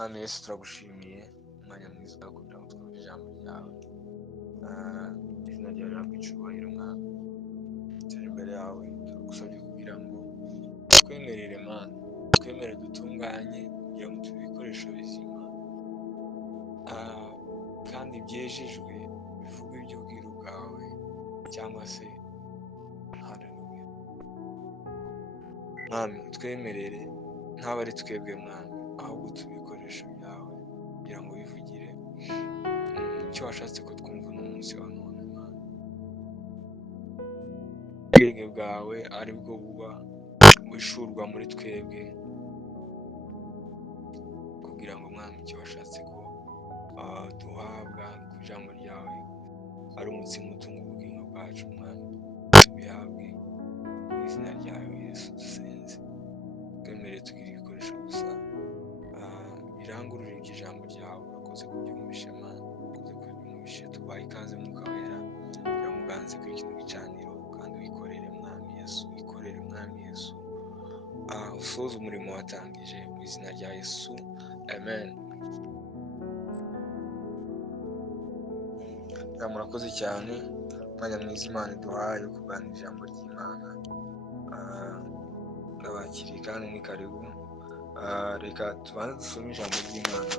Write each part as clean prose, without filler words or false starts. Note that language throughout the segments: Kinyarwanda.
Mwami Yesu turagushimiye umwanya mwiza kugira ngo twumve ijambo ryawe. Izina ryawe rihabwe icyubahiro Mwami. Turi imbere yawe turagusabye kugira ngo twemerere Mana, twemere dutunganye kugira ngo tube ibikoresho bizima kandi byejejwe bivuga iby'ubwiru bwawe cyangwa se haleluya. Mwami twemerere ntabwo ari twebwe Mwami, ahubwo tube ibikoresho byawe kugira ngo bivugire icyo washatse ko twumva uno munsi wa none Mwami. Ubwenge bwawe ari bwo buba wishurwa muri twebwe kugira ngo Mwami icyo washatse ko duhabwa ku ijambo ryawe ari umutsima utunga ubugingo bwacu Mwami, tubihabwe mu izina ryawe Yesu dusenze. Twemere tugire ibikoresho gusa birangurura iby'ijambo ryawe. Urakoze kubyumvishe Mana, urakoze kubyumvishe. Tubaye ikaze Mwuka Wera kugira ngo uganze kuri kino gicaniro kandi wikorere Mwami Yesu, wikorere Mwami Yesu, usoze umurimo watangije mu izina rya Yesu, amen. Murakoze cyane umwanya mwiza Imana iduhaye kuganira ijambo ry'Imana. Ndabakiriye kandi ni karibu. Reka tubanze dusome ijambo ry'Imana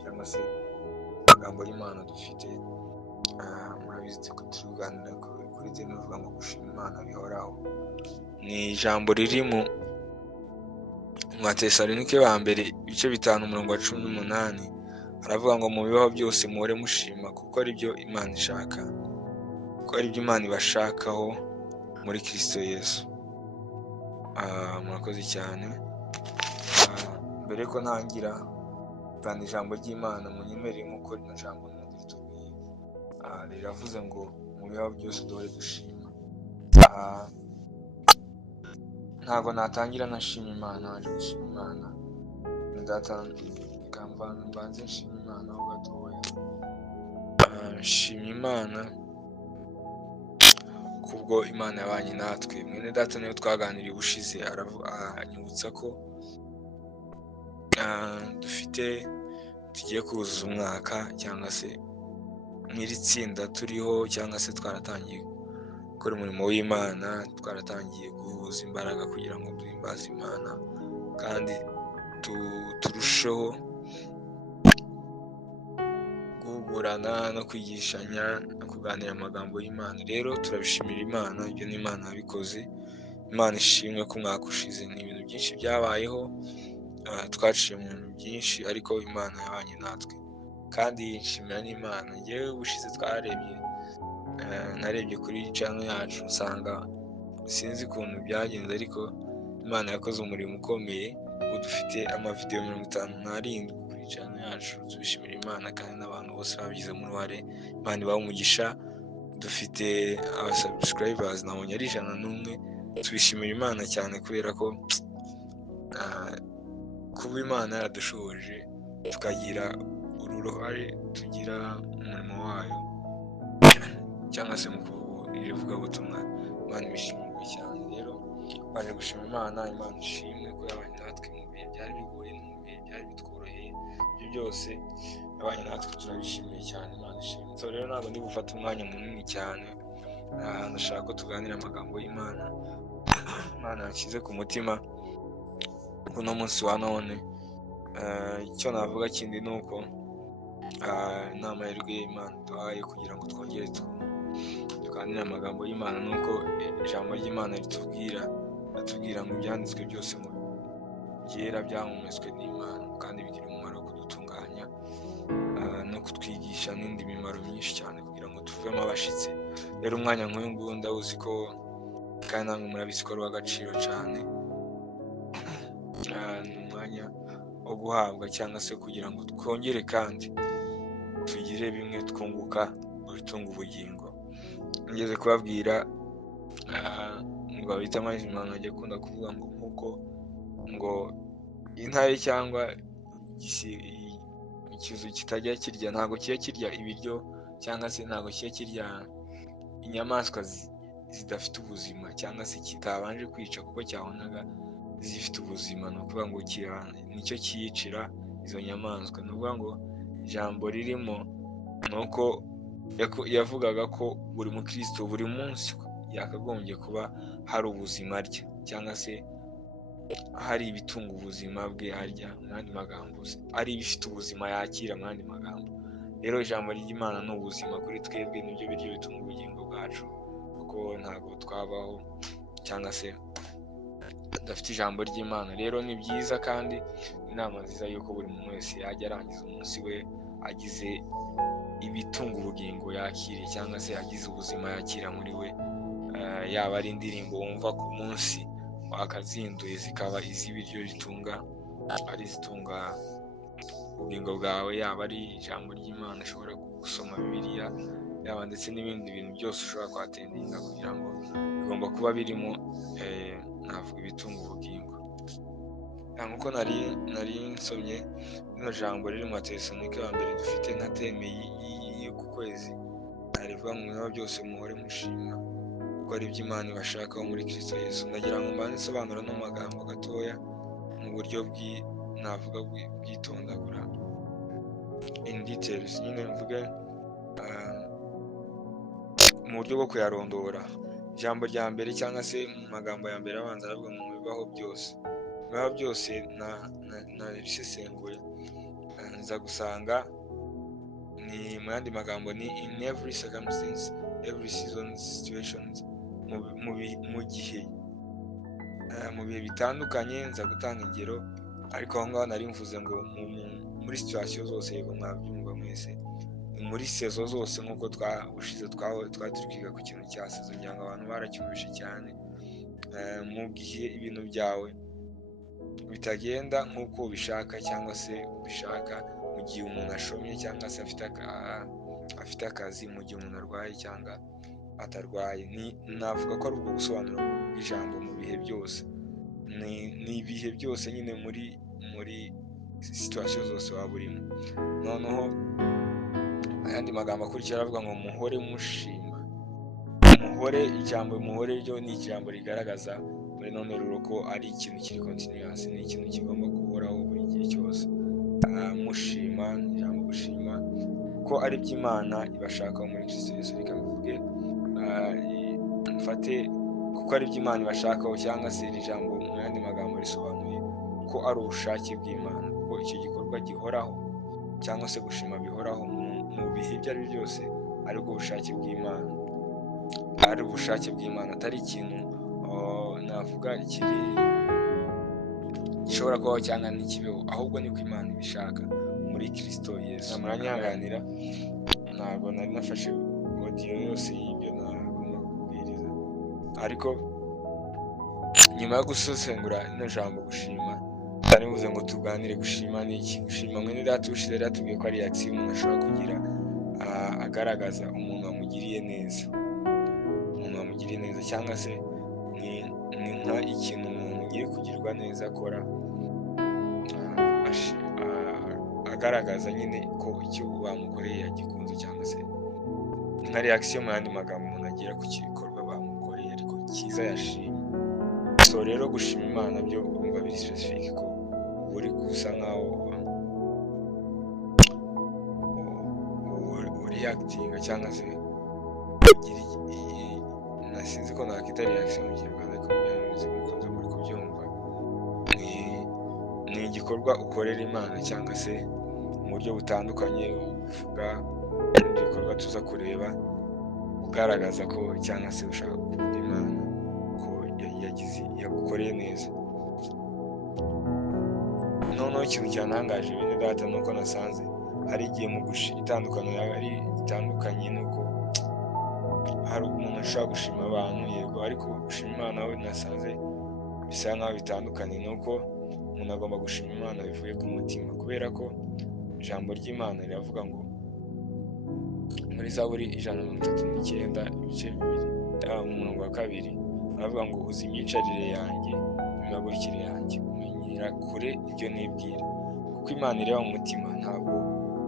cyangwa se amagambo y'Imana dufite. Murabizi ko turi kuganira kuri deni uvuga ngo gushima Imana bihoraho. Ni ijambo riri mu Batesalonike ba mbere ibice 5:18. Aravuga ngo mu bibaho byose muhore mushima kuko ari byo Imana ishaka, kuko ari byo Imana ibashakaho muri Kristo Yesu. Murakoze cyane. Mbere ko ntangira kandi ijambo ry'Imana munyemerere nk'uko rino jambo ritubwiye, riravuze ngo mu bibaho byose duhore dushima. Ntabwo natangira nashima Imana, waje gushima Imana mbanze nshima Imana ho gatoya. Nshima Imana kubwo Imana yabanye natwe. Mwene data niyo twaganiriye ubushize anyibutsa ko tugiye kuzuza umwaka cyangwa se n'iri tsinda turiho cyangwa se twaratangiye gukora umurimo w'Imana, twaratangiye guhuza imbaraga kugira ngo duhimbaze Imana kandi turusheho guhugurana no kwigishanya no kuganira amagambo y'Imana. Rero turabishimira Imana, ibyo ni Imana yabikoze. Imana ishimwe ko umwaka ushize ni ibintu byinshi byabayeho, twaciye mu bintu byinshi ariko Imana yabanye natwe kandi nshimira n'Imana. Njyewe ubushize narebye kuri channel yacu nsanga sinzi ukuntu byagenze ariko Imana yakoze umurimo ukomeye. Ubu dufite amavideo 57 kuri channel yacu. Tubishimira Imana kandi n'abantu bose babigizemo uruhare. Imana ibahe umugisha. Dufite subscribers nabonye ari 101. Tubishimira Imana cyane kubera ko kuba Imana yaradushoboje tukagira uru ruhare tugira umurimo wayo cyangwa se mu ivugabutumwa. Imana ibishimirwe cyane. Rero baje gushima Imana ishimwe ko yabanye natwe mu bihe byari bigoye no mu bihe byari bitworoheye. Ibyo byose yabanye natwe, turabishimiye cyane. Imana ishimwe. So rero ntabwo ndi gufata umwanya munini cyane, ndashaka ko tuganira amagambo y'Imana Imana yashyize ku mutima uno munsi wa none. Icyo navuga kindi ni uko inama y'Imana duhaye kugira ngo twongere tuganire amagambo y'Imana nuko ijambo ry'Imana ritubwira ngo ibyanditswe byose mu byera byahumetswe n'Imana kandi bigira umumaro wo kudutunganya no kutwigisha n'indi mimaro myinshi cyane kugira ngo tuvemo abashitse. Rero umwanya nk'uyu nguyu ndawuzi ko kandi namwe murabizi ko ari uw'agaciro cyane. Ni umwanya wo guhabwa cyangwa se kugira ngo twongere kandi tugire bimwe twunguka mu bitunga ubugingo. Ngeze kubabwira ngo bita amazina ajya akunda kuvuga ngo nk'uko ngo intare cyangwa ikizu kitajya kirya ntabwo kiba kirya ibiryo cyangwa se ntabwo kiba kirya inyamaswa zidafite ubuzima cyangwa se kitabanje kwica kuko cyabonaga zifite ubuzima. Ni ukuvuga ngo nicyo kiyicira izo nyamaswa. Ni ukuvuga ngo ijambo ririmo ni uko yavugaga ko buri mukristo buri munsi yakagombye kuba hari ubuzima arya, cyangwa se hari ibitunga ubuzima bwe arya, mu yandi magambo ari ibifite ubuzima yakira, mu yandi magambo. Rero ijambo ry'Imana ni ubuzima kuri twebwe, nibyo biryo bitunga ubugingo bwacu, kuko ntabwo twabaho cyangwa se tudafite ijambo ry'Imana. Rero ni byiza kandi inama nziza yuko buri muntu wese yajya arangiza umunsi we agize ibitunga ubugingo yakiriye, cyangwa se agize ubuzima yakira muri we. Yaba ari indirimbo wumva ku munsi wakazinduye zikaba iz'ibiryo ari izitunga ubugingo bwawe, yaba ari ijambo ry'Imana ushobora gusoma Bibiliya, yaba ndetse n'ibindi bintu byose ushobora kwatendinga, kugira ngo bigomba kuba birimo navuga ibitunga ubugingo. Nk'uko nari nsomye rino jambo riri mu Batesalonike ba mbere dufite nka teme y'uku kwezi, rivuga ngo ibiba byose muhore mushima kuko ari ibyo Imana ibashakaho muri Kristo Yesu. Ndagira ngo mbanze nsobanura n'amagambo gatoya mu buryo navuga bwitondagura in details, nyine mvuge mu buryo bwo kuyarondora. Ijambo rya mbere cyangwa se mu magambo ya mbere abanza aravuga ngo bibaho byose. Bibaho byose nabisesenguye nza gusanga ni mu yandi magambo ni in every circumstance, every season, situations, mu bihe bitandukanye. Nza gutanga ingero, ariko aho ngaho nari mvuze ngo muri situation zose, yego mwabyumva mwese, muri sezo zose, nk'uko ushize twari twiga ku kintu cya sezo, kugira ngo abantu baracyumvishe cyane. Mu gihe ibintu byawe bitagenda nk'uko ubishaka cyangwa se ubishaka, mu gihe umuntu ashomye cyangwa se afite akazi, mu gihe umuntu arwaye cyangwa atarwaye, navuga ko ari ubwo busobanuro bw'ijambo mu bihe byose. Ni ibihe byose nyine muri situation zose waba urimo. Noneho ayandi magambo akurikira aravuga ngo muhore mushima. Muhore, ijambo muhore ryo ni ijambo rigaragaza muri none rero ko ari ikintu kiri continuous, ni ikintu kigomba guhoraho buri gihe cyose. Mushima, ijambo gushima ko ari iby'Imana ibashakaho muri Kristo Yesu. Reka bivuge mfate kuko ari iby'Imana ibashakaho, cyangwa se iri jambo mu yandi magambo risobanuye ko ari ubushake bw'Imana, kuko icyo gikorwa gihoraho cyangwa se gushima bihoraho mu bihe ibyo ari byo byose, ari bwo bushake bw'Imana, ari ubushake bw'Imana, atari ikintu navuga gishobora kubaho cyangwa ntikibeho, ahubwo niko Imana ibishaka muri Kristo Yesu. Muranyihanganira, ntabwo nari nafashe audio yose y'ibyo nagomba kubwiriza, ariko nyuma yo gusesengura ino jambo gushima, narivuze ngo tuganire gushima ni iki. Gushima mwene data ushize rero tubwiye ko ari reaction umuntu ashobora kugira agaragaza umuntu wamugiriye neza, cyangwa se ni nka ikintu umuntu ugiye kugirwa neza akora, agaragaza nyine ko icyo bamukoreye yagikunze, cyangwa se nka reaction mu yandi magambo umuntu agira ku gikorwa bamukoreye ariko cyiza yashimye. So rero gushima Imana byo urumva biri specific, ko uri gusa nkaho uriactinga cyangwa se sinzi ko nakita reaction mu Kinyarwanda, ariko byanyuze mukunze muri kubyumva. Ni igikorwa ukorera Imana, cyangwa se mu buryo butandukanye uvuga ibindi bikorwa tuza kureba, ugaragaza ko cyangwa se ushaka kuvuga Imana ko yagukoreye neza. Noneho ikintu cyantangaje bene data ni uko nasanze hari igihe mu itandukanye ari bitandukanye, nuko hari umuntu ashobora gushima abantu, yego, ariko gushima Imana we nasanze bisa nkaho bitandukanye. ni uko umuntu agomba gushima Imana bivuye ku mutima, kubera ko ijambo ry'Imana riravuga ngo muri Zaburi 139 ibice 2 umurongo wa 2 aravuga ngo uzi imyicarire yanjye n'imihagurukire yanjye, umenyera kure ibyo nibwira. Kuko Imana ireba mu mutima, ntabwo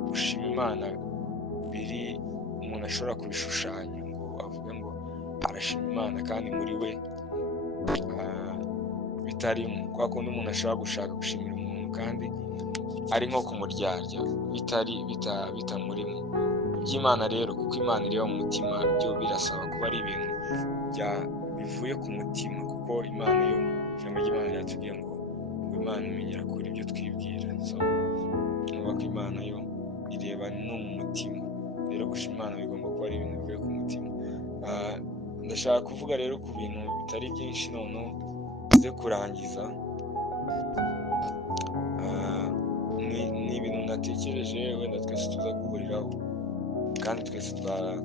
gushima Imana biri umuntu ashobora kubishushanya ngo avuge ngo arashima Imana kandi muri we bitarimo. Kwa kundi umuntu ashobora gushaka gushimira umuntu kandi ari nko kumuryarya bitamurimo. Iby'Imana rero, kuko Imana ireba mu mutima, byo birasaba kuba ari ibintu bivuye ku mutima, kuko Imana yo, ijambo ry'Imana ryatubwiye ngo Imana imenyera kuri ibyo twibwira. So nuba ko Imana yo ireba no mu mutima, rero gushima Imana bigomba kuba ari ibintu bivuye ku mutima. Ndashaka kuvuga rero ku bintu bitari byinshi, noneho tuze kurangiza. Ni ibintu natekereje wenda twese tuza guhuriraho kandi twese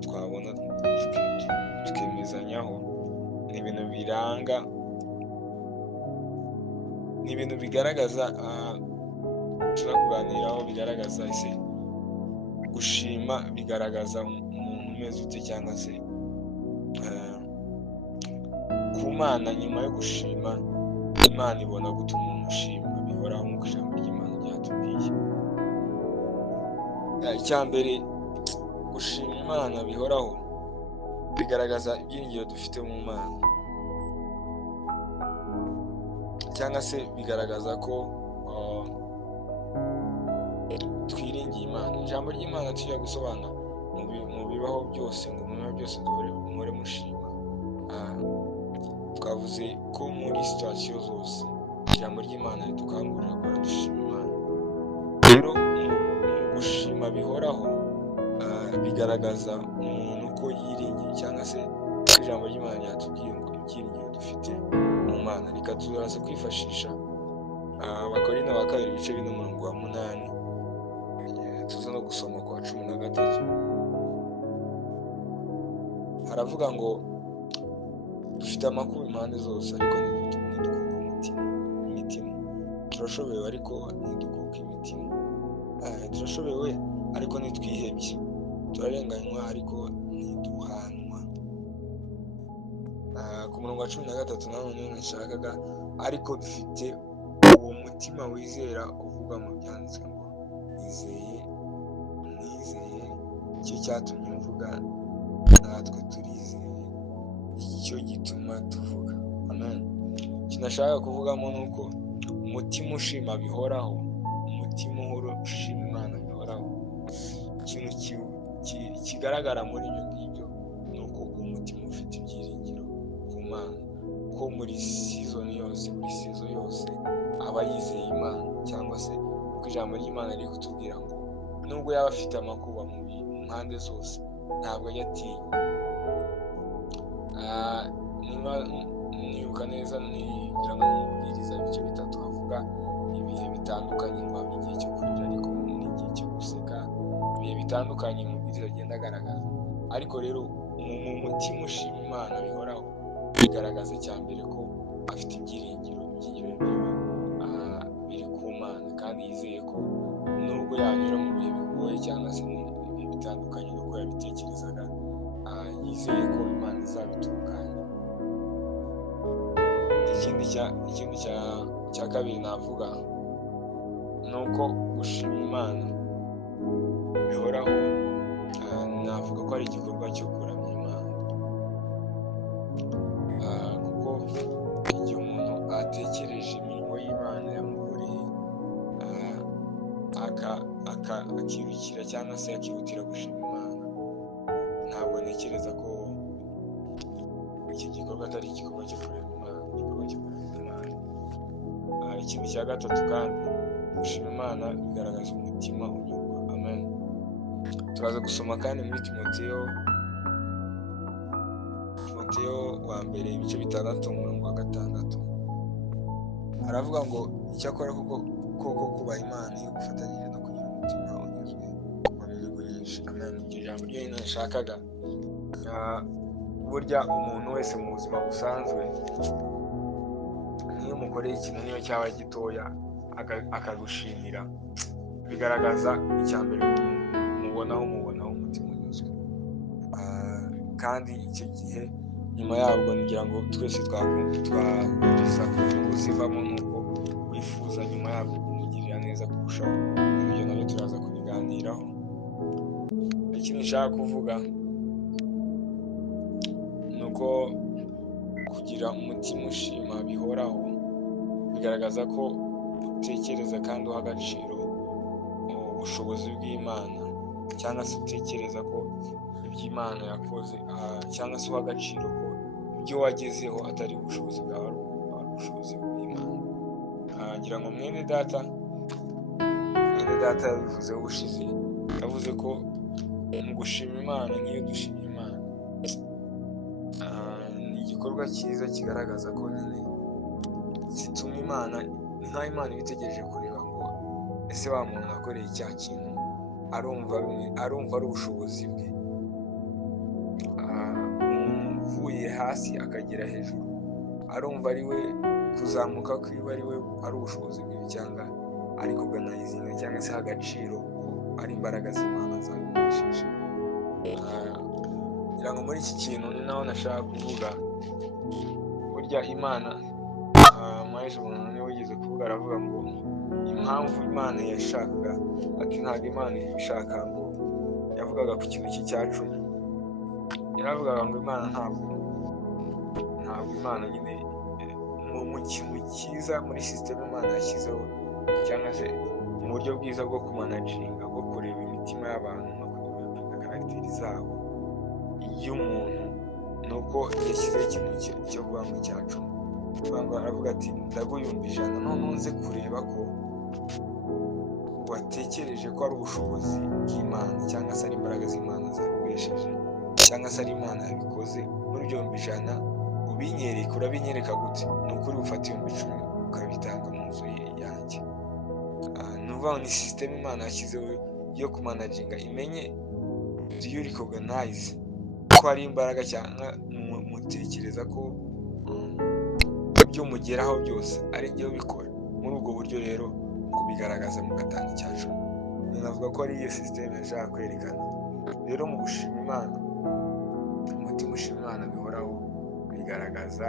twabona tukemezanyaho. Ni ibintu biranga, ni ibintu bigaragaza, tuza kuganiraho, bigaragaza ese gushima bigaragaza umuntu umeze ute, cyangwa se ku Mana nyuma yo gushima Imana ibona gute umuntu ushima bihoraho nk'uko ijambo ry'Imana ryatubwiye. Icya mbere, gushima Imana bihoraho bigaragaza ibyiringiro dufite mu Mana, cyangwa se bigaragaza ko twiringiye Imana. Ijambo ry'Imana tujya gusobanura mu bibaho byose, ngo mu bibaho byose muhore mushima. Twavuze ko muri situwasiyo zose ijambo ry'Imana ridukangurira guhora dushima Imana. Rero mu gushima bihoraho bigaragaza umuntu ko yiringiye, cyangwa se ko ijambo ry'Imana ryatubwiye ngo ibyiringiro dufite mu Mana. Reka turaza kwifashisha Abakorinto ba kabiri ibice 4:8, tuza no gusoma kwa 13. Haravuga ngo dufite amakuba impande zose, ariko ntidukuke imitima. Turashobewe ariko ntidukuke imitima. Turashobewe ariko ntitwihebye. Turarenganywa ariko ntiduhanwa. Ku murongo wa 13 nanone nashakaga, ariko dufite uwo mutima wizera uvuga mu byanditswe ngo nizeye. Icyo cyatumye mvuga, natwe turizeye, icyo gituma tuvuga. Amen. Icyo nashaka kuvugamo ni uko umutima ushima bihoraho, umutima uhora ushima Imana bihoraho, ikintu kigaragara muri ibyo ngibyo ni uko umutima ufite ibyiringiro ku Mana, ko muri season yose, buri season yose aba yizeye Imana, cyangwa se uko ijambo ry'Imana riri kutubwira ngo nubwo yaba afite amakuba mu mpande zose ntabwo ajya atinya. Nibuka neza ngira ngo mubwiriza ibice 3 havuga ibihe bitandukanye, ngo haba igihe cyo kurira ariko n'igihe cyo guseka, ibihe bitandukanye mubwiriza agenda agaragaza. Ariko rero mu mutima ushima Imana bihoraho bigaragaza cya mbere ko afite ibyiringiro biri ku Mana, kandi yizeye ko nubwo yanyura mu bihe bigoye cyangwa se ibihe bitandukanye nuko yabitekerezaga, yizeye ko Imana izabitunganya. Ikindi cya kabiri navuga ni uko gushima Imana bihoraho, navuga ko ari igikorwa cyo kuramya Imana, kuko igihe umuntu atekereje imirimo y'Imana yamukoreye, akirukira cyangwa se akihutira gushima Imana, ntabwo ntekereza ko iki gikorwa atari igikorwa cyo kuramya Imana, igikorwa cyo kuramya Imana. Ikintu cya gatatu kandi, gushima Imana bigaragaza umutima unyurwa. Amen. Turaza gusoma kandi muri Timoteyo wa mbere ibice 6:6. Haravuga ngo icyakora koko kubaha Imana iyo gufatanyije no kugira umutima unyuzwe kuba mu nyungu nyinshi. Amen. Iryo jambo ryo nyine nashakaga. Burya umuntu wese mu buzima busanzwe, niyo umukoreye ikintu niyo cyaba gitoya akagushimira, bigaragaza icya mbere mubonaho umutima unyuzwe. Kandi icyo gihe nyuma yabwo ngira ngo twese twahuriza ku nyungu zivamo, nuko wifuza nyuma yabwo kumugirira neza kurushaho. Ibyo nabyo turaza kubiganiraho. Ikindi nshaka kuvuga ni uko kugira umutima ushima bihoraho bigaragaza ko utekereza kandi uha agaciro ubushobozi bw'Imana, cyangwa se utekereza ko iby'Imana yakoze cyangwa se uha agaciro ko ibyo wagezeho atari ubushobozi bwawe, ari ubushobozi bw'Imana. Ngira ngo mwene data yabivuzeho ubushize, yavuze ko mu gushima Imana, nk'iyo dushimye Imana, ni igikorwa cyiza kigaragaza ko nyine zituma Imana, nk'aho Imana iba itegereje kureba ngo ese wa muntu akoreye cya kintu arumva ari ubushobozi bwe. Umuntu uvuye hasi akagera hejuru, arumva ari we kuzamuka kwiwe ari ubushobozi bwe, cyangwa ari kuganizinga cyangwa se agaciro ko ari imbaraga z'Imana zabimuhesheje. Ngira ngo muri iki kintu ni naho nashaka kuvuga, burya Imana, Mwaje umuntu niwe wigeze kuvuga, aravuga ngo impamvu Imana yashakaga, ati ntabwo Imana ibishaka ngo, yavugaga ku kintu cy'icyacumi, yaravugaga ngo Imana ntabwo Imana nyine mu kintu cyiza, muri sisiteme Imana yashyizeho, cyangwa se mu buryo bwiza bwo kumanaginga, bwo kureba imitima y'abantu no kureba karagiteri zabo y'umuntu, ni uko yashyizeho ikintu cyo kuvuga ngo icyacumi. Aravuga ati ndaguyumva ijana, none nze kureba ko watekereje ko ari ubushobozi bw'Imana, cyangwa se ari imbaraga z'Imana zabiguhesheje, cyangwa se ari Imana yabikoze. Muri ibyo 100 ubinyereka, urabinyereka gute? Ni ukuri bufata 10 ukabitanga mu nzu yanjye. Ni ukuvuga ngo ni sisiteme Imana yashyizeho yo kumanaginga, imenye do you recognize ko ari imbaraga, cyangwa mutekereza ko ibyo mugeraho byose ari njye ubikora. Muri ubwo buryo rero kubigaragaza mugatanga icyacumi, navuga ko ari iyo sisiteme yashaka kwerekana. Rero mu gushima Imana, umutima ushima Imana bihoraho bigaragaza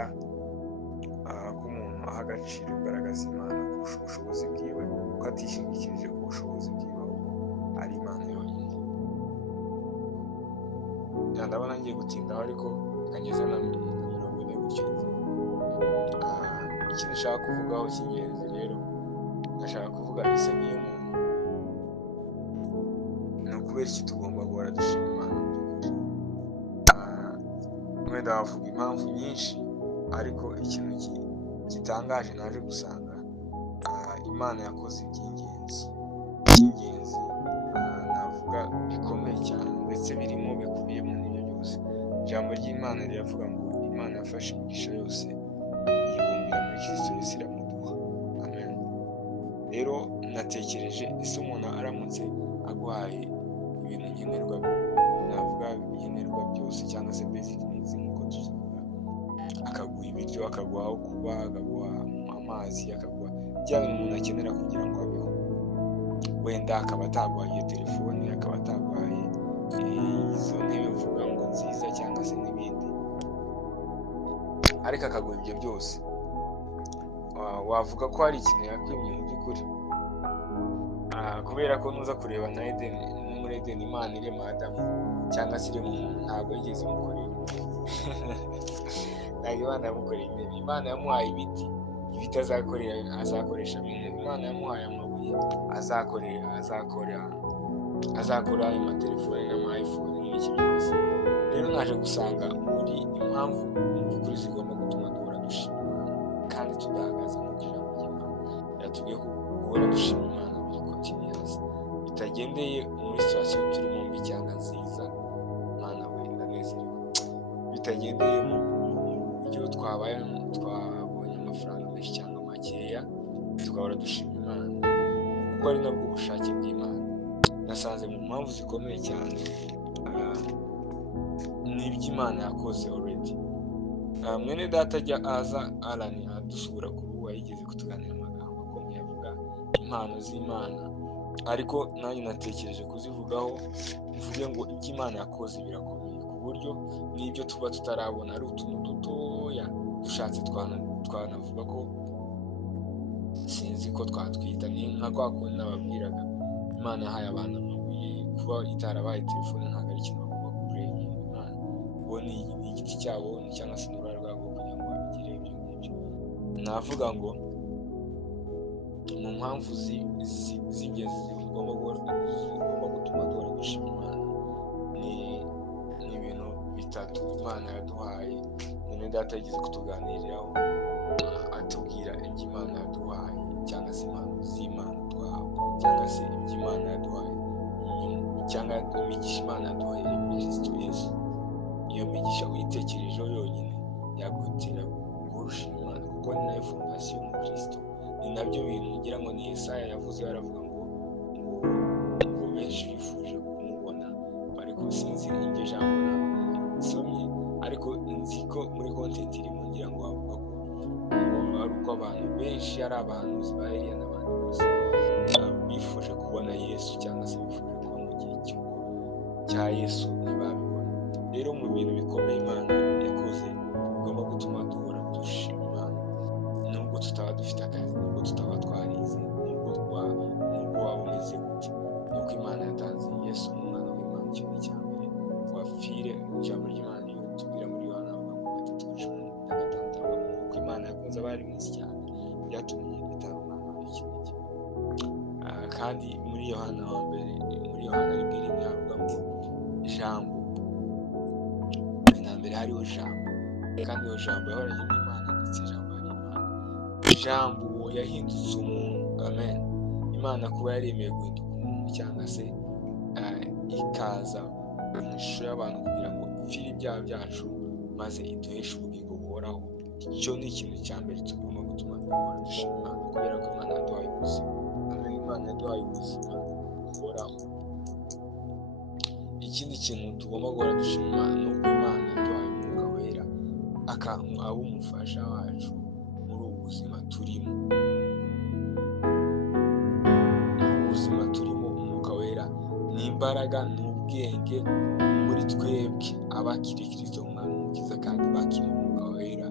ko umuntu aha agaciro imbaraga z'Imana kurusha ubushobozi bwiwe, ko atishingikirije ku bushobozi bwiwe, ahubwo ari Imana yonyine. Ndabona ngiye gutindaho, ariko kageze na 40 gutyo. Ikindi nshaka kuvugaho cy'ingenzi rero, ndashaka kuvuga ese niyo muntu, ni ukubera iki tugomba guhora dushima Imana? Wenda wavuga impamvu nyinshi, ariko ikintu gitangaje naje gusanga, Imana yakoze iby'ingenzi, navuga bikomeye cyane, ndetse birimo bikubiyemo n'ibyo byose. Ijambo ry'Imana riravuga ngo Imana yafashe imigisha yose yibumbira muri Kristo Yesu iramuduha. Amen. Rero natekereje, ese umuntu aramutse aguhaye ibintu nkenerwa, navuga nkenerwa byose, cyangwa se basic needs nk'uko tuzivuga, akaguha ibiryo, akaguha aho kuba, akaguha amazi, akaguha bya bintu umuntu akenera kugira ngo abeho, wenda akaba ataguhaye iyo telefone, akaba ataguhaye izo ntebe mvuga ngo nziza, cyangwa se n'ibindi, ariko akaguha ibyo byose, wavuga ko hari ikintu yakwimye mu by'ukuri? Kubera ko nuza kureba na Edeni, no muri Edeni Imana irema Adamu, cyangwa se irema umuntu, ntabwo yigeze imukorera intebe. Ntabwo Imana yamukoreye intebe. Imana yamuhaye ibiti azakoresha intebe. Imana yamuhaye amabuye azakora ayo matelefone n'ama-iPhone n'ibiki byose. Rero naje gusanga muri impamvu mu by'ukuri zigomba gutuma duhora dushima Imana, kandi tudahagaze mu ijambo ry'Imana. Yatubwiye ko guhora dushima Imana biri continuous, bitagendeye muri situation turimo mbi cyangwa nziza. Imana we ndanezerewe, bitagendeye mu buryo twabonye amafaranga menshi cyangwa makeya, tugahora dushima Imana, kuko ari nabwo ubushake bw'Imana. Nasanze mu mpamvu zikomeye cyane ni iby'Imana yakoze already. Mwene data ajya aza Alan adusura ku rubuga, yigeze kutuganira amagambo akomeye avuga impano z'Imana, ariko nanjye natekereje kuzivugaho, mvuge ngo iby'Imana yakoze birakomeye, ku buryo n'ibyo tuba tutarabona ari utuntu dutoya, dushatse twanavuga ko sinzi ko twatwita, ni nka kwa kundi nababwiraga, Imana yahaye abantu amabuye, kuba itarabaye telefone ntabwo ari ikintu bagomba kuburenga Imana, uwo ni igiti cyabo, cyangwa se n'uruhare rwabo kugira ngo babigire ibyo ngibyo. Navuga ngo mu impamvu z'ingenzi zigomba gutuma duhora dushima Imana ni ibintu bitatu Imana yaduhaye. Mwene data yagize kutuganiriraho atubwira iby'Imana yaduhaye, cyangwa se impano z'Imana twahabwa, cyangwa se iby'Imana yaduhaye, cyangwa imigisha Imana yaduhaye muri Kristo Yesu. Iyo migisha uyitekerejeho yonyine yagutera gushima Imana, kuko ni nayo fondasiyo mu Kristo. Ni nabyo bintu ngira ngo ni Yesaya yavuze, aravuga ngo benshi bifuje kumubona, ariko sinzi iryo jambo nasomye, ariko nzi ko muri content irimo ngira ngo havuga ko ari uko abantu benshi ari abahanuzi ba Eliya n'abandi bose bifuje kubona Yesu, cyangwa se bifuje kuba mu gihe cya Yesu ntibabibona. Rero mu bintu bikomeye Imana yakoze bigomba gutuma duhora dushima Imana, nubwo tutaba dufite akazi, nubwo tutaba twarize, nubwo waba umeze gute, nuko Imana yatanze Yesu umwana w'Imana. Ikintu cya mbere wapfire, ijambo ry'Imana iyo tubwira muri Yohana 3:16, nuko Imana yakunze abari mu isi cyane byatumye itanga umwana wayo w'ikinege. Kandi muri Yohana 1:1 havuga ngo ijambo na mbere hariho jambo, kandi iyo jambo yahoranye n'Imana, ndetse ijambo yari Imana. Ijambo yahindutse umuntu. Amen. Imana kuba yaremeye guhinduka umuntu, cyangwa se ikaza mu ishusho y'abantu kugira ngo ipfire ibyaha byacu maze iduheshe ubugingo buhoraho, icyo ni ikintu cya mbere tugomba gutuma duhora dushima Imana, kubera ko Imana yaduhaye ubuzima. Amen. Imana yaduhaye ubuzima buhoraho. Ikindi kintu tugomba guhora dushima Imana ni uko Imana yaduhaye umwuka wera, aba umufasha wacu muri ubu buzima turimo. Umwuka wera ni imbaraga, ni ubwenge muri twebwe abakiriye Kristo nk'umwami n'umukiza, kandi bakiriye umwuka wera.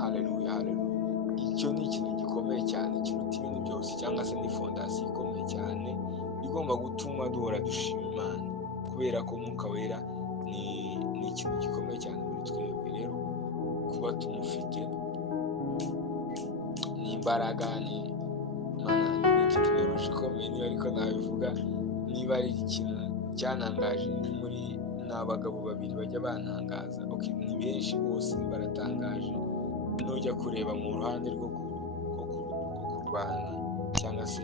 Haleluya, haleluya. Icyo ni ikintu gikomeye cyane kiruta ibintu byose, cyangwa se ni fondasiyo ikomeye cyane igomba gutuma duhora dushima Imana, kubera ko umwuka wera ni ikintu gikomeye cyane muri twebwe. Rero kuba tumufite ni imbaraga, ni tekinoloji ikomeye, niba ariko nabivuga. Niba ari ikintu cyanangaje muri n'abagabo babiri bajya bantangaza, ni benshi bose baratangaje. Nujya kureba mu ruhande rwo kurwana, cyangwa se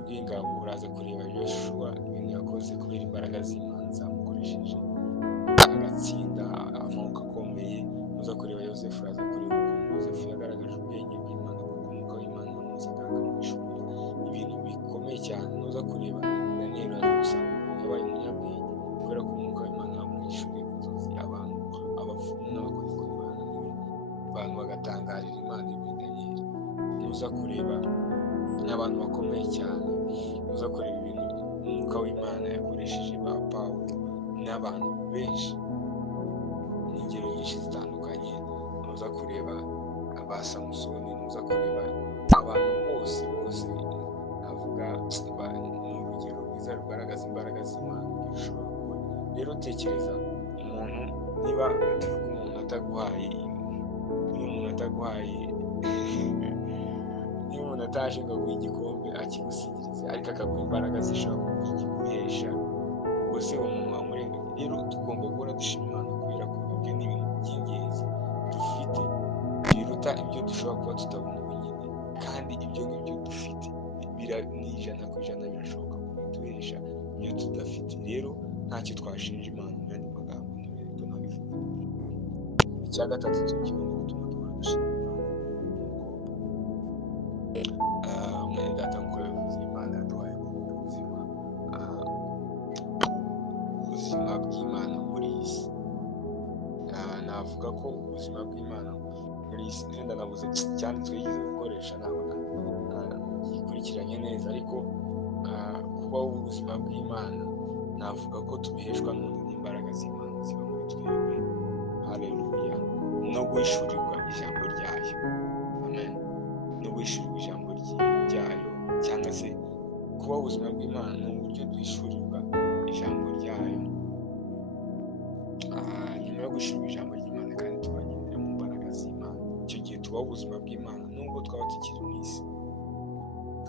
rw'ingabo, uraza kureba Yoshua ibintu yakoze kubera imbaraga z'Imana zamukoresheje agatsinda amaboko akomeye. Uza kureba Yosefu, uraza kureba ukuntu Yosefu yagaragaje ubwenge bw'Imana, kuko umwuka w'Imana wamuzaga akamwishurira ibintu bikomeye cyane. Uza kureba Daniyeli, uraza gusanga umuntu yabaye umunyabwenge kubera ko umwuka w'Imana wamwishuriye inzozi. Abantu, abapfumu n'abakonikoni bananiwe, abantu bagatangarira Imana muri Daniyeli. Uza kureba n'abantu bakomeye cyane, uza kureba ibintu umwuka w'Imana yakoresheje ba Pawulo n'abantu benshi n'ingero nyinshi zitandukanye. Uza kureba aba Samusoni, uza kureba abantu bose avuga ni urugero rwiza rugaragaza imbaraga z'Imana ishobora gukora. Rero tekereza umuntu, niba tuvuga umuntu ataguhaye niba umuntu ataje ngo aguhe igikombe akigusigirize, ariko akaguha imbaraga zishobora kukiguhesha, ubwo se uwo muntu wamurenganya? Rero tugomba guhora dushima Imana, kubera ko ibyo ni ibintu by'ingenzi dufite biruta ibyo dushobora kuba tutabona wenyine, kandi ibyo ngibyo dufite ni 100% birashoboka kubiduhesha ibyo tudafite. Rero ntacyo twashinja Imana mu yandi magambo, nibwo nabivuga. Icya gatatu kigomba gutuma duhora dushima Imana, mwene data nk'uko yavuze, Imana yaduhaye ubuzima bw'Imana muri iyi si. Navuga ko ubuzima bw'Imana muri iyi si, wenda nabuze cyanditswe yigeze gukoresha, ntabwo gikurikiranye neza, ariko kubaho ubuzima bw'Imana navuga ko tubiheshwa n'imbaraga z'Imana ziba muri twebwe. Haleluya. No guhishurirwa ijambo ryayo. Amen. No guhishurirwa ijambo ryayo, cyangwa se kuba ubuzima bw'Imana ni uburyo duhishurirwa ijambo ryayo. Nyuma yo guhishurirwa ijambo ry'Imana kandi tukagendera mu mbaraga z'Imana, icyo gihe tubaho ubuzima bw'Imana nubwo twaba tukiri mu isi,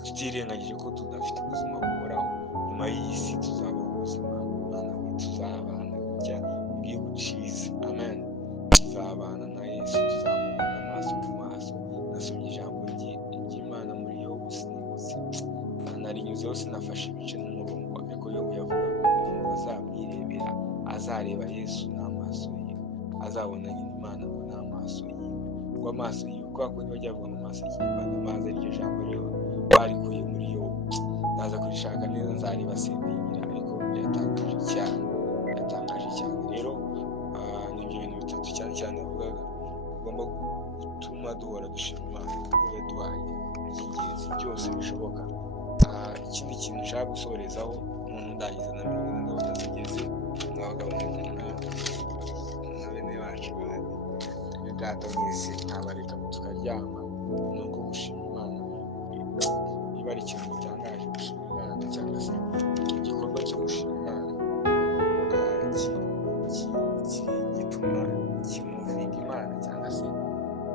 tutirengagije ko tudafite ubuzima buhoraho. Nyuma y'iyi si tuzabaho ubuzima Imana we, tuzabana gutya bw'igihugu cyiza. Amen. Tuzabana na Yesu, tuzamubona amaso ku maso. Nasomye ijambo ry'Imana muri Yobu, sinibutse narinyuzeho, sinafashe ibice n'umurongo, ariko Yobu yavuga ko umuntu azamwirebera, azareba Yesu n'amaso ye, azabona nyine Imana ngo n'amaso yiwe, ngo amaso yiwe, kubera ko niba byavuga ngo amaso y'Imana, amazi ariryo jambo rero barikuye muri Yobu. Ndaza kurishaka neza, nzareba sindigira, ariko biratangaje cyane, biratangaje cyane. Rero ni ibyo bintu bitatu cyane cyane avugaga tugomba gutuma duhora dushima Imana kuko yaduhaye iby'ingenzi byose bishoboka. Ikindi kintu nshaka gusorezaho, umuntu ndangiza na 40 tugeze ngabaga na bene bacu bane data mwese ntabareka tukaryama, ni uko gushima Imana niba ari ikintu gitangaje, gushima Imana cyangwa se igikorwa cyo gushima Imana gituma kimuvinga Imana, cyangwa se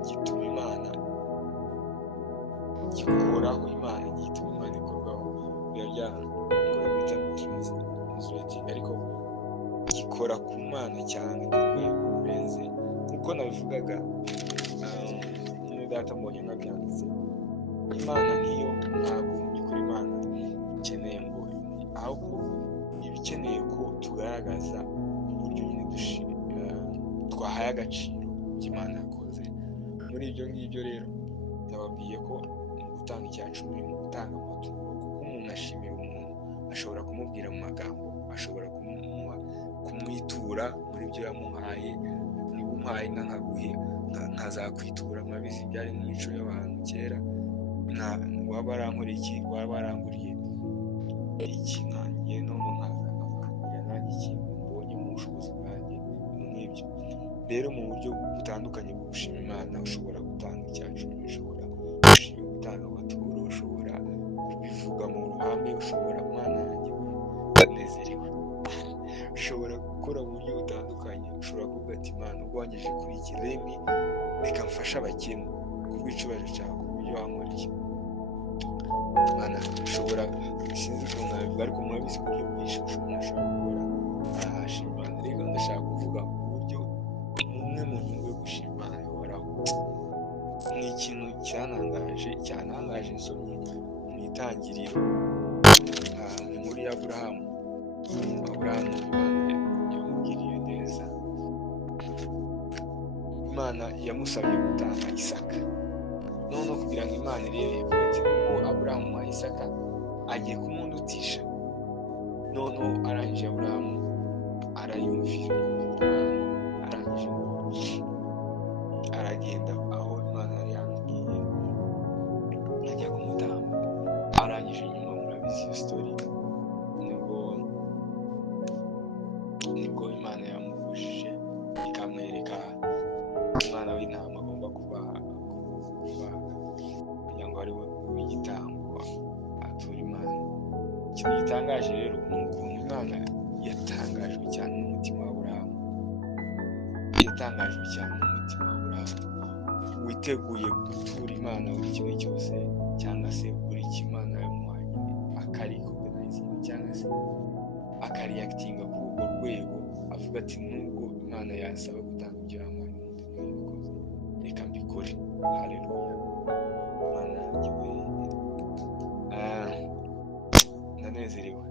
gituma Imana gikoraho, Imana gituma Imana ikorwaho. Biba ngo bita translating, ariko gikora ku Mana cyane ku rwego rurenze. Nkuko nabivugaga nyine data mbonye nabyanditse, Imana niyo ntabwo mu by'ukuri Imana ikeneye ngo, ahubwo iba ikeneye ko tugaragaza uburyo nyine twahaye agaciro Imana yakoze. Muri ibyo ngibyo rero nababwiye ko mu gutanga icyacumi, mu gutanga amaturo, kuko umuntu ashimira umuntu, ashobora kumubwira mu magambo, ashobora kumwitura muri ibyo yamuhaye. Niba umuhaye inka nkaguhe, nkazakwitura. Murabizi byari mu mico y'abantu kera, waba warankoreye iki, waba waranguriye iki, nanjye none nkakugurira nanjye ikintu mbonye mu bushobozi bwanjye, nk'ibyo. Rero mu buryo butandukanye bwo gushima Imana, ushobora gutanga icyacumi, ushobora gutanga amaturo, ushobora kubivuga mu ruhame, ushobora Mana yanjye ndanezerewe, ushobora gukora mu buryo butandukanye. Ushobora kuvuga ati Imana ubwo wangejeje kuri iki, reka mfashe abakene kubw'icyubahiro cyawe, ku buryo wankoreye. Imana ushobora, sinzi ukuntu nabivuga, ariko murabizi uburyo bwinshi umuntu ashobora gukora ashima Imana. Rero ndashaka kuvuga uburyo bumwe mu nyungu yo gushima Imana bihoraho. Ni ikintu cyanangaje nsomye mu itangiriro, inkuru ya Aburahamu. Imana yamugiriye neza, Imana yamusabye gutanga Isaka. Noneho kugira ngo Imana irebe, ivuga ati ubwo Aburahamu amuhaye Isaka agiye kumundutisha. Noneho arangije Aburahamu arayumvira, arangije aragenda aho Imana yari yamubwiye ajya kumutamba. Arangije nyuma, murabizi iyo story, nibwo Imana yamubujije, ikamwereka umwana w'intama agomba kubaga kugira ngo ari we w'igitambo atura Imana. Ikintu gitangaje rero ni ukuntu Imana yatangajwe cyane n'umutima wa Aburahamu, yatangajwe cyane n'umutima wa Aburahamu witeguye gutura Imana buri kimwe cyose, cyangwa se buri kimana yamuhaye akarikoganizinga, cyangwa se akariyakitinga kuri urwo rwego, avuga ati nubwo Imana yasaba gutanga ibyo yamuhaye n'umutima, reka mbikore. Haleluya. Imana yanjye ndanezerewe.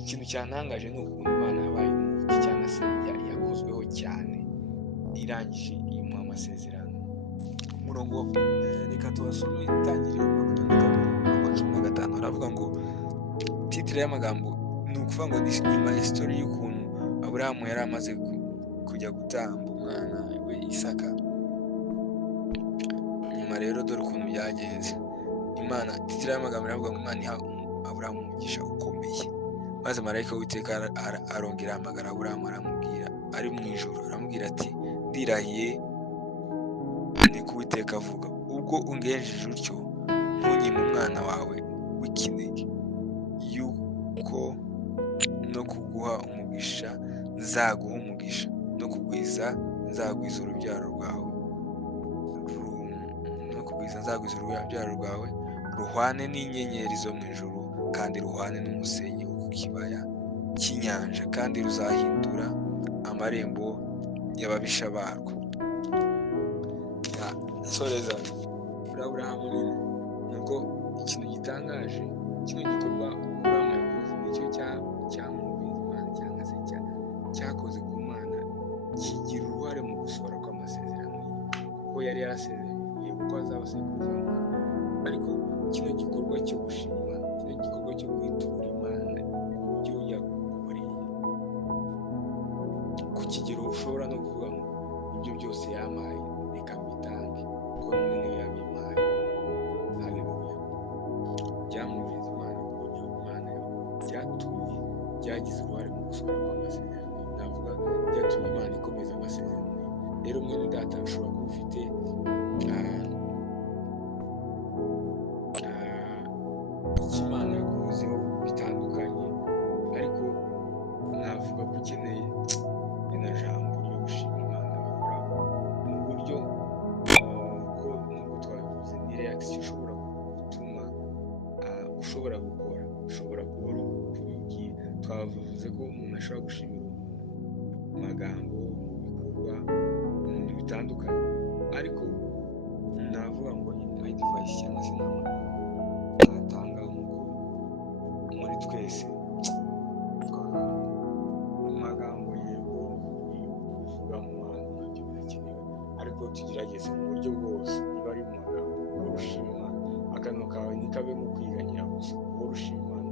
Ikintu cyantangaje ni ukuntu Imana yabaye umuti, cyangwa se yakozweho cyane, irangije imuha amasezerano. Ku murongo reka tubasome itangiriro 13:15, haravuga ngo, titire y'amagambo ni ukuvuga ngo nyuma ya story y'ukuntu Aburahamu yari amaze kujya gutamba umwana we Isaka. Nyuma rero dore ukuntu byagenze. Imana, titire y'amagambo iravuga ngo Imana iha Aburahamu umugisha ukomeye. Maze marayika w'Uwiteka arongera ahamagara Aburahamu, aramubwira ari mu ijoro, aramubwira ati ndirahiye, niko Uwiteka avuga, ubwo ungenjeje utyo ntunyime umwana wawe w'ikinege, yuko no kuguha umugisha nzaguha umugisha, no kugwiza nzagwiza urubyaro rwawe nzagwiza urubyaro rwawe ruhwane n'inyenyeri zo mu ijuru kandi ruhwane n'umusenyi wo ku kibaya cy'inyanja, kandi ruzahindura amarembo y'ababisha barwo. Nsoreza kuri Aburahamu nyine ni uko ikintu gitangaje, kino gikorwa Aburahamu yakoze nicyo cyamwumvise Imana cyangwa se cyakoze ku Mana, kigira uruhare mu gusohora kw'amasezerano ye, kuko yari yarasezeranye kuko azabasekuruza Imana. Ariko kino gikorwa cyo gushima Imana, kino gikorwa cyo kwitura Imana ibyo yagukoreye, ku kigero ushobora no kuvuga ngo ibyo byose yampaye reka mbitange kuko n'umwe niwe yabimpaye. Haleluya. Byamwumvise Imana ku buryo Imana byatumye byagize uruhare mu gusohora kw'amasezerano, navuga byatumye Imana ikomeza amasezerano. Rero mwene data ushobora kuba ufite ikimana yakuvuzeho bitandukanye, ariko navuga ko ukeneye rino jambo ryo gushima Imana bihoraho mu buryo ko nk'uko twabivuze ni reaction ushobora gutuma ushobora gukora, ushobora kuba kubibwiye. Twavuze ko umuntu ashobora gushimira mu magambo, mu bikorwa, mu bintu bitandukanye, ariko navuga ngo advice cyangwa se inama natanga nuko muri twese amagambo yego kuvuga mu bantu nabyo birakenewe, ariko tugerageze mu buryo bwose, niba ari mu magambo uhora ushima akanwa kawe ntikabe mu kwiganyira gusa, uhora ushima Imana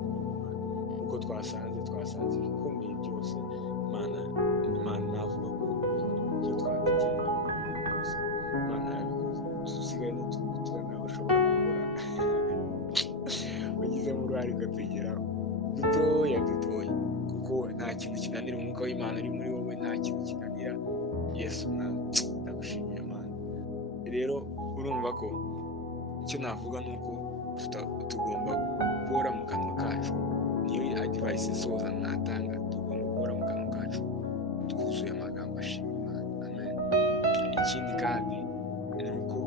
kuko twasanze ibikomeye byose Imana navuga ko ibyo twatekereza byose Imana yarabikoze. Dusigaye n'utuvuga ushobora gukora wagizemo uruhare ugatugera dutoya, kuko nta kintu kinanira umwuka w'Imana uri muri wowe, nta kintu kinanira Yesu. Ndagushimiye Imana. Rero urumva ko icyo navuga ni uko tugomba guhora mu kanwa kacu, niyo advice isoza natanga, tugomba guhora mu kanwa kacu twuzuye amagambo ashima Imana. Amen. Ikindi kandi ni uko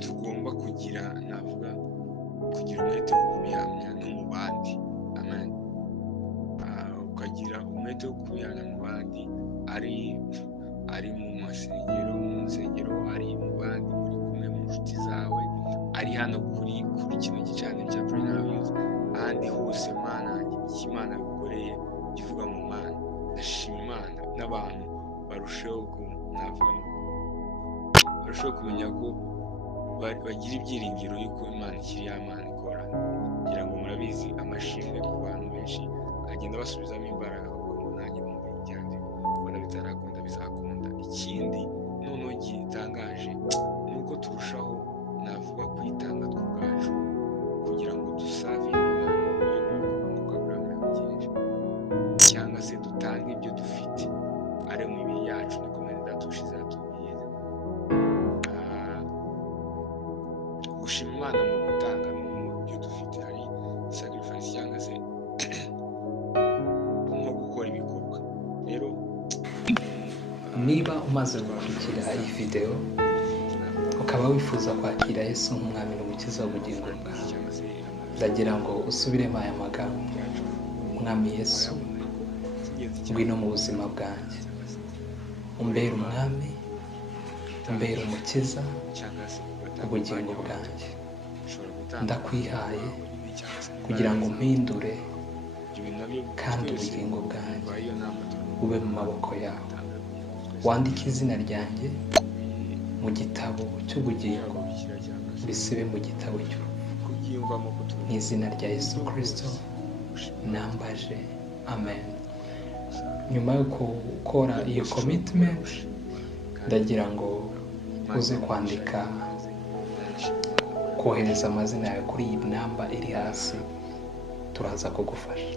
tugomba kugira umwete wo kubihamya no mu bandi. Amen. Ukagira umwete wo kubihamya mu bandi, ari mu nsengero, ari mu bandi muri kumwe, mu nshuti zawe, ari hano kuri kino gicaniro cya Pray Now Youth, ahandi hose Imana yagukoreye ivuga mu Mana. Ndashima Imana n'abantu barusheho kumenya ko bagira ibyiringiro y'uko Imana ikiri ya Mana ikora, kugira ngo murabizi amashimwe ku bantu benshi agenda basubizamo imbaraga, kuko nanjye numva ibyanjye ubona bitarakunda bizakunda. Ikindi noneho gitangaje ni uko turushaho navuga kwitanga twe ubwacu kugira ngo dusave Imana mu buryo nk'uko Aburahamu yabigenje, cyangwa se dutange ibyo dufite ari mu mibiri yacu, niko mwene data ushize yatubwiye. Gushima Imana mu gutanga no mu byo dufite hari sacrifice cyangwa se nko gukora ibikorwa. Rero niba umaze gukurikira iyi video ukaba wifuza kwakira Yesu nk'umwami n'umukiza w'ubugingo bwawe, ndagira ngo usubiremo aya magambo: Mwami Yesu, ngwino mu buzima bwanjye, umbere umwami, umbere umukiza ubugingo bwanjye. Ndakwihaye kugira ngo mpindure, kandi ubugingo bwanjye bube mu maboko yawe. Wandike izina ryanjye mu gitabo cy'ubugingo, mbisibe mu gitabo cy'urupfu. Mu izina rya Yesu Kristo nambaje, amen. Nyuma yo gukora iyo commitment, ndagira ngo uze kwandika, kohereza amazina yawe kuri iyi namba iri hasi, turaza kugufasha.